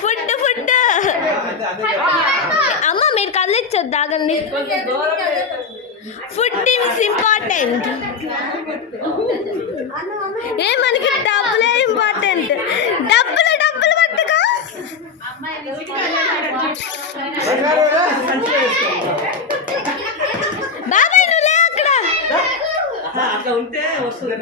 Food అమ్మ మీరు కదిలించొద్దు దాగండి. Food is important. ఏ మనకి డబ్బులే ఇంపార్టెంట్. డబ్బులు పట్టుకో. బాబాయ్ నువ్వు లే అక్కడ. అట్లా ఉంటే వస్తుంది.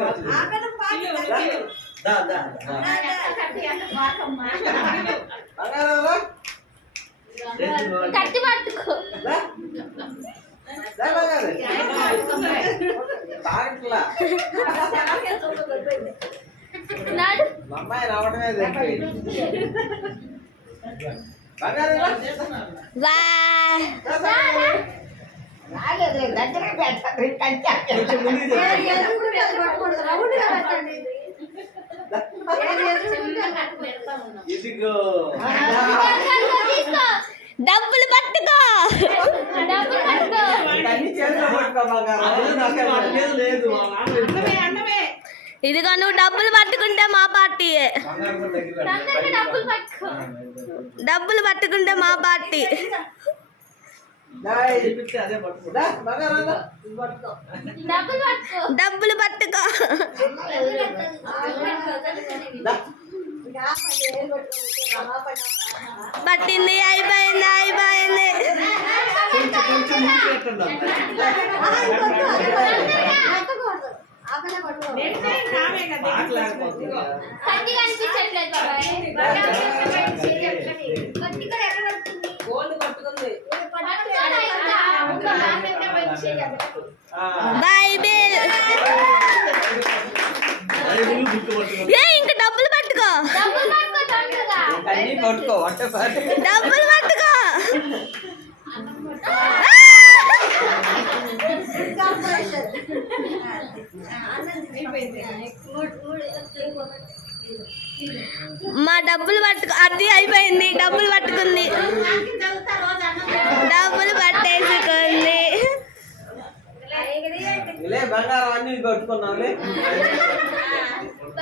కట్టి పట్టుకో. అమ్మాయి రావడమే డబ్బులు పట్టుకో. ఇదిగో నువ్వు డబ్బులు పట్టుకుంటే మా పార్టీయే. డబ్బులు పట్టుకుంటే మా పార్టీ. డబ్బులు పట్టుకో. పట్టింది. అయిపోయింది. బైబిల్. ఇంకా డబ్బులు పట్టుకో. డబ్బులు పట్టుకో. మా డబ్బులు పట్టుకో. అది అయిపోయింది. డబ్బులు పట్టుకుంది. డబ్బులు పట్టేసుకుంది. బంగారం అన్ని కట్టుకున్నాం.